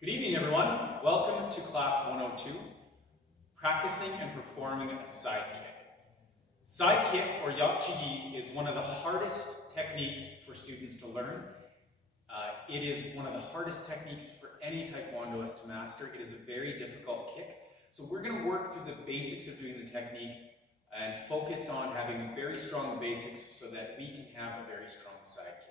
Good evening, everyone. Welcome to Class 102, Practicing and Performing a Side Kick. Side kick, or yakchigi, is one of the hardest techniques for students to learn. It is one of the hardest techniques for any taekwondoist to master. It is a very difficult kick. So we're going to work through the basics of doing the technique and focus on having very strong basics so that we can have a very strong side kick.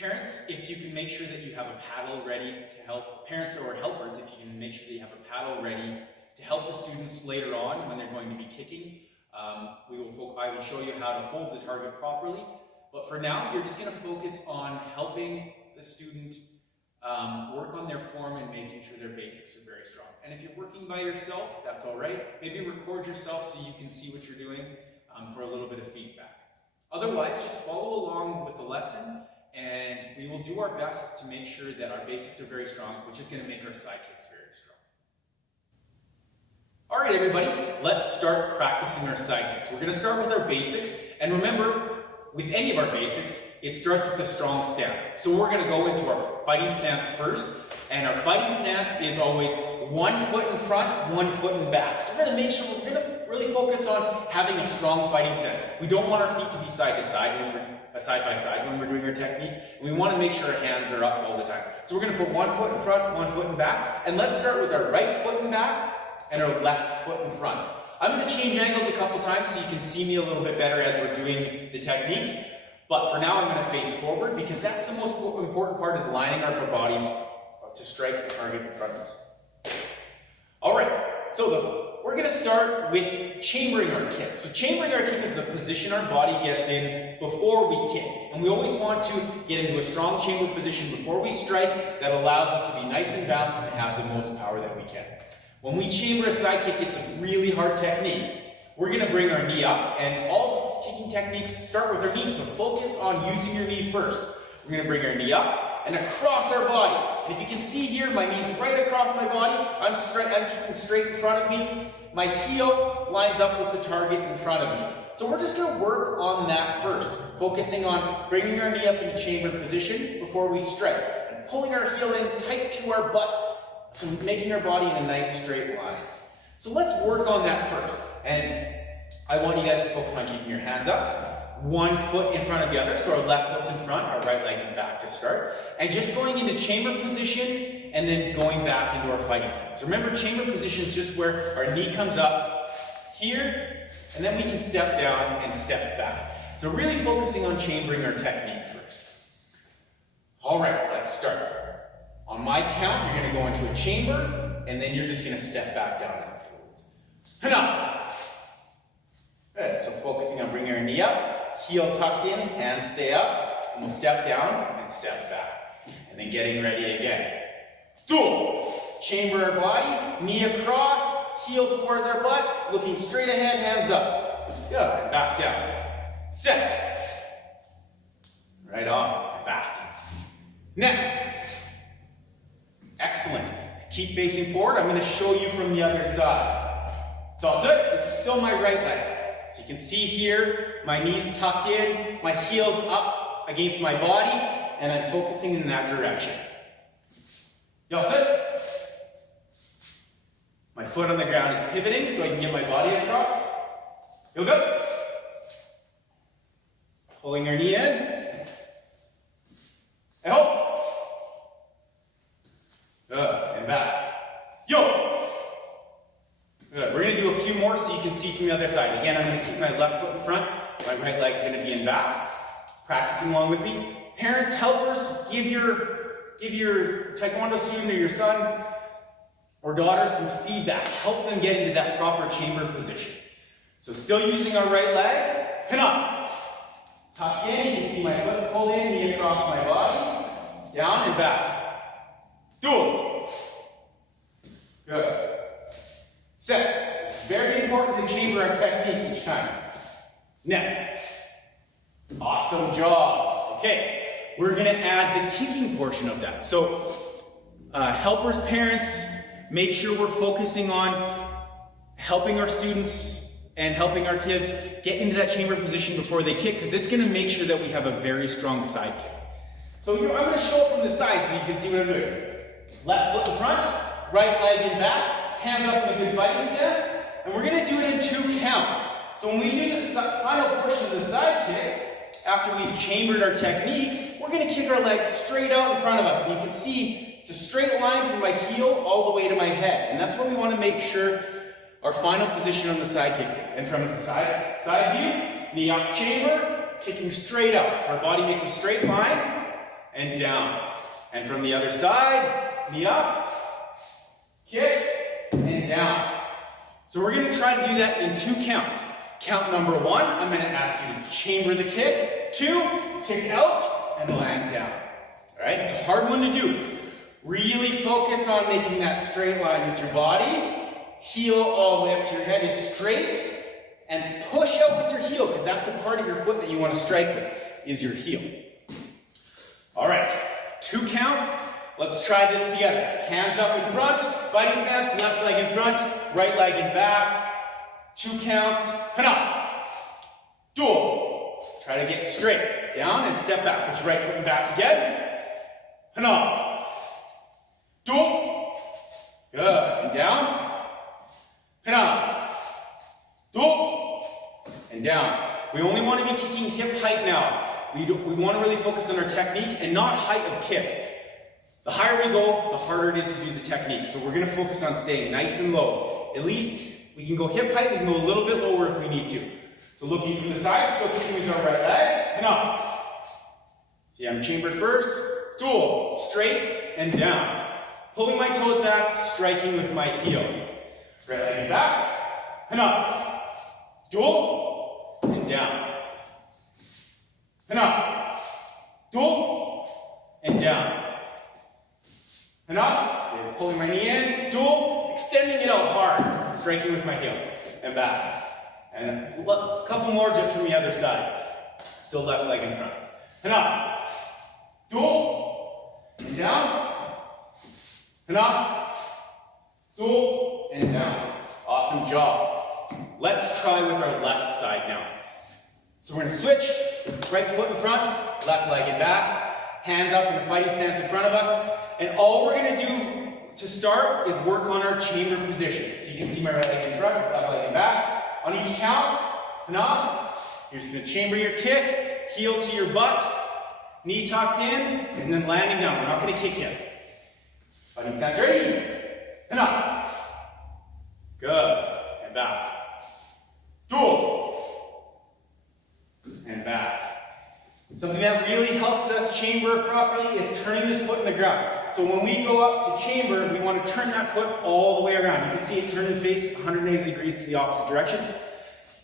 Parents, if you can make sure that you have a paddle ready to help, parents or helpers, if you can make sure that you have a paddle ready to help the students later on when they're going to be kicking, I will show you how to hold the target properly. But for now, you're just going to focus on helping the student work on their form and making sure their basics are very strong. And if you're working by yourself, that's all right. Maybe record yourself so you can see what you're doing for a little bit of feedback. Otherwise, just follow along with the lesson, and we will do our best to make sure that our basics are very strong, which is going to make our side kicks very strong. All right, everybody, let's start practicing our side kicks. We're going to start with our basics, and remember, with any of our basics, it starts with a strong stance. So we're going to go into our fighting stance first, and our fighting stance is always 1 foot in front, 1 foot in back. So we're going to make sure we're going to really focus on having a strong fighting stance. We don't want our feet to be side to side side by side when we're doing our technique. We want to make sure our hands are up all the time. So we're going to put 1 foot in front, 1 foot in back, and let's start with our right foot in back and our left foot in front. I'm going to change angles a couple times so you can see me a little bit better as we're doing the techniques. But for now, I'm going to face forward because that's the most important part, is lining our bodies to strike the target in front of us. All right, so we're going to start with chambering our kick. So chambering our kick is the position our body gets in before we kick. And we always want to get into a strong chamber position before we strike that allows us to be nice and balanced and have the most power that we can. When we chamber a side kick, it's a really hard technique. We're going to bring our knee up, and all kicking techniques start with our knee, so focus on using your knee first. We're going to bring our knee up and across our body. And if you can see here, my knee's right across my body. I'm kicking straight in front of me. My heel lines up with the target in front of me. So we're just going to work on that first, focusing on bringing our knee up into chamber position before we strike, and pulling our heel in tight to our butt. So making our body in a nice straight line. So let's work on that first. And I want you guys to focus on keeping your hands up. 1 foot in front of the other. So our left foot's in front, our right leg's in back to start. And just going into chamber position and then going back into our fighting stance. Remember, chamber position is just where our knee comes up here, and then we can step down and step back. So really focusing on chambering our technique first. All right, let's start. On my count, you're going to go into a chamber, and then you're just going to step back down afterwards. Hana! Good, so focusing on bringing our knee up, heel tucked in, hands stay up, and we'll step down and step back. And then getting ready again. Do! Chamber our body, knee across, heel towards our butt, looking straight ahead, hands up. Good, and back down. Set. Right on, and back. Neck. Excellent. Keep facing forward. I'm going to show you from the other side. So this is still my right leg. So you can see here, my knees tucked in, my heel's up against my body, and I'm focusing in that direction. Y'all sit? My foot on the ground is pivoting so I can get my body across. Feel good? Pulling your knee in. And hold. Good, and back. Yo! Good, we're going to do a few more so you can see from the other side. Again, I'm going to keep my left foot in front, my right leg's going to be in back. Practicing along with me. Parents, helpers, give your taekwondo student or your son or daughter some feedback. Help them get into that proper chamber position. So still using our right leg, pin up. Tuck in, you can see my foot's pulled in, knee across my body, down and back. Do it. Good. Set. It's very important to chamber our technique each time. Neck. Awesome job. Okay, we're going to add the kicking portion of that. So, helpers, parents, make sure we're focusing on helping our students and helping our kids get into that chamber position before they kick, because it's going to make sure that we have a very strong side kick. So I'm going to show it from the side so you can see what I'm doing. Left foot in front, right leg in back, hands up in a good fighting stance, and we're going to do it in 2 counts. So when we do the final portion of the side kick, after we've chambered our technique, we're going to kick our leg straight out in front of us. And you can see it's a straight line from my heel all the way to my head. And that's what we want to make sure our final position on the side kick is. And from the side view, knee up, chamber, kicking straight out. So our body makes a straight line and down. And from the other side, knee up, kick, and down. So we're going to try to do that in 2 counts. Count number 1, I'm going to ask you to chamber the kick. 2, kick out and land down. All right, it's a hard one to do. Really focus on making that straight line with your body. Heel all the way up to your head is straight. And push out with your heel, because that's the part of your foot that you want to strike with, is your heel. All right, 2 counts. Let's try this together. Hands up in front, fighting stance, left leg in front, right leg in back. 2 counts, hana, duo. Try to get straight, down and step back. Put your right foot in back again. Hana, duo. Good, and down. Hana, duo. And down. We only want to be kicking hip height now. We want to really focus on our technique and not height of kick. The higher we go, the harder it is to do the technique. So we're going to focus on staying nice and low. At least we can go hip height, we can go a little bit lower if we need to. So looking from the side, still kicking with our right leg, and up. See, I'm chambered first, dual, straight and down. Pulling my toes back, striking with my heel. Right leg and back, and up. Dual, and down. And up. Dual, and down. And up. See, pulling my knee in, dual, extending it out hard, striking with my heel, and back. And a couple more just from the other side. Still left leg in front. And up. Dual, and down. And up. Dual, and down. Awesome job. Let's try with our left side now. So we're going to switch. Right foot in front, left leg in back. Hands up in a fighting stance in front of us. And all we're going to do to start is work on our chamber position. So you can see my right leg in front, left leg in back. On each count, hana, you're just going to chamber your kick, heel to your butt, knee tucked in, and then landing down. We're not going to kick yet. Fighting stance ready. Hana. Good. And back. Dual. And back. Something that really helps us chamber properly is turning this foot in the ground. So when we go up to chamber, we want to turn that foot all the way around. You can see it turning face 180 degrees to the opposite direction.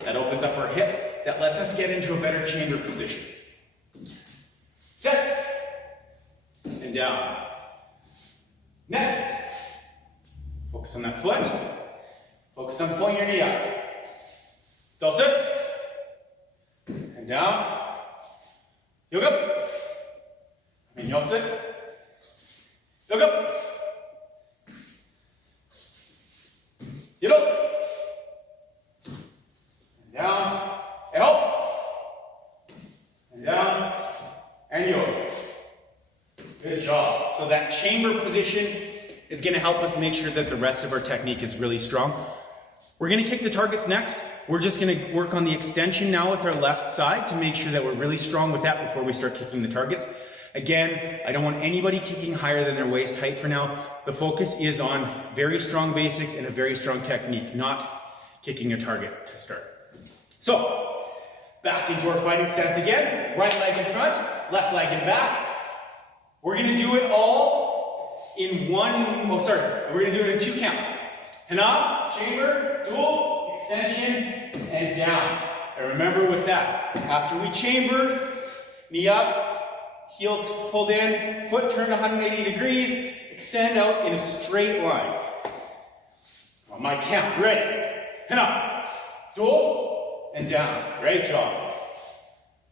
That opens up our hips. That lets us get into a better chamber position. Set. And down. Net. Focus on that foot. Focus on pulling your knee up. Dulcet. And down. Yoga. Vinyasa. Yoga. Yido. And down. And up. And down. And yoga. Good job. So that chamber position is going to help us make sure that the rest of our technique is really strong. We're going to kick the targets next. We're just going to work on the extension now with our left side to make sure that we're really strong with that before we start kicking the targets. Again, I don't want anybody kicking higher than their waist height for now. The focus is on very strong basics and a very strong technique, not kicking a target to start. So, back into our fighting stance again. Right leg in front, left leg in back. We're going to do it all in we're going to do it in 2 counts. Hana, chamber, dual, extension, and down. And remember with that, after we chamber, knee up, heel pulled in, foot turned 180 degrees, extend out in a straight line. On my count, ready? Hana, dual, and down. Great job.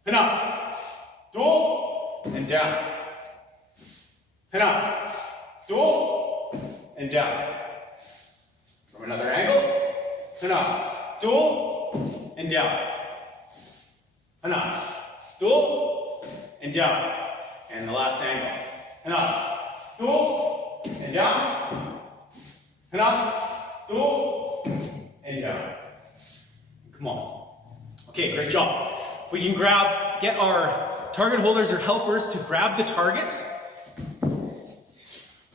Hana, dual, and down. Hana, dual, and down. From another angle, hana, dual, and down. Hana, dual, and down. And the last angle. And up. 2, and down. And up. 2, and down. Come on. Okay, great job. If we can get our target holders or helpers to grab the targets,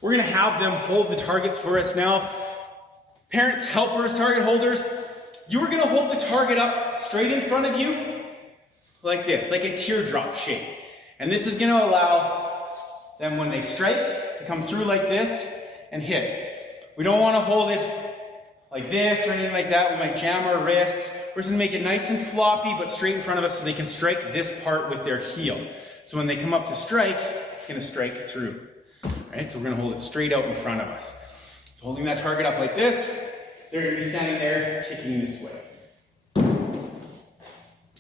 we're gonna have them hold the targets for us now. Parents, helpers, target holders, you are gonna hold the target up straight in front of you like this, like a teardrop shape. And this is gonna allow them, when they strike, to come through like this and hit. We don't wanna hold it like this or anything like that. We might jam our wrists. We're just gonna make it nice and floppy, but straight in front of us so they can strike this part with their heel. So when they come up to strike, it's gonna strike through. All right, so we're gonna hold it straight out in front of us. So holding that target up like this, they're gonna be standing there, kicking this way.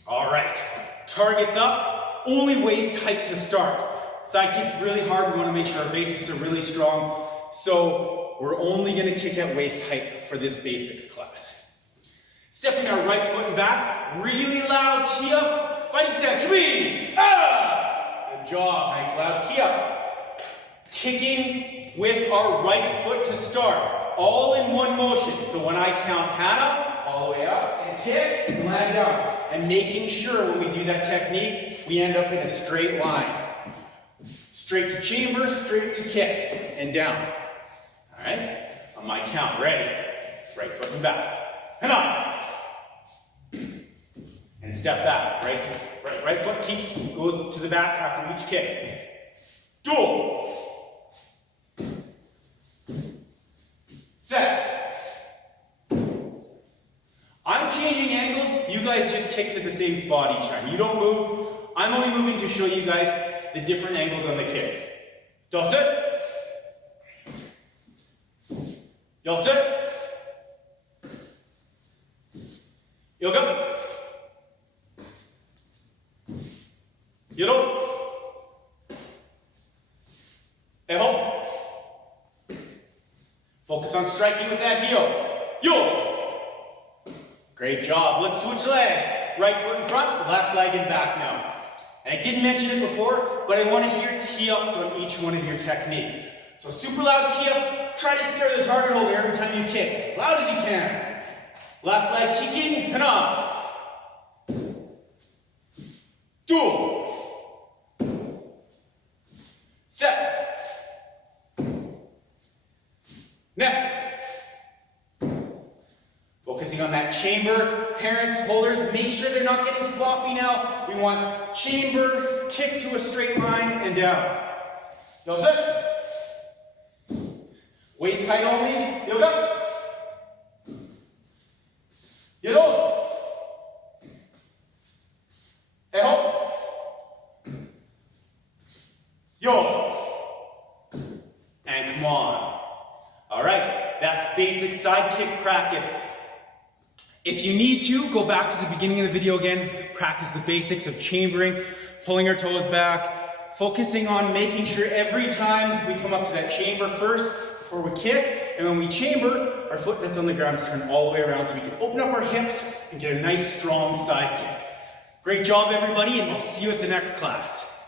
All right, targets up, only waist height to start. Side kick's really hard. We wanna make sure our basics are really strong. So we're only gonna kick at waist height for this basics class. Stepping our right foot and back, really loud key up, fighting stance, swing, ah! Good job, nice loud key ups. Kicking with our right foot to start, all in one motion. So when I count Hannah, all the way up, and kick, and land down. And making sure when we do that technique, we end up in a straight line. Straight to chamber, straight to kick, and down. All right, on my count, ready? Right foot and back, and up. And step back, right foot goes to the back after each kick. Duel. Set. I'm changing angles, you guys just kick to the same spot each time. You don't move, I'm only moving to show you guys the different angles on the kick. Y'all set? Y'all set? Yoga. Yoro. Eho. Focus on striking with that heel. Yo! Great job. Let's switch legs. Right foot in front, left leg in back now. And I didn't mention it before, but I want to hear key ups on each one of your techniques. So super loud key ups, try to scare the target holder every time you kick. Loud as you can. Left leg kicking, and up. 2. Set. Neck. Focusing on that chamber. Parents, holders, make sure they're not getting sloppy now. We want chamber, kick to a straight line, and down. Y'all set? Waist height only. Yoga. Yoro. Eho. Yo. And come on. All right, that's basic side kick practice. If you need to, go back to the beginning of the video again, practice the basics of chambering, pulling our toes back, focusing on making sure every time we come up to that chamber first before we kick, and when we chamber, our foot that's on the ground is turned all the way around so we can open up our hips and get a nice strong side kick. Great job everybody, and we'll see you at the next class.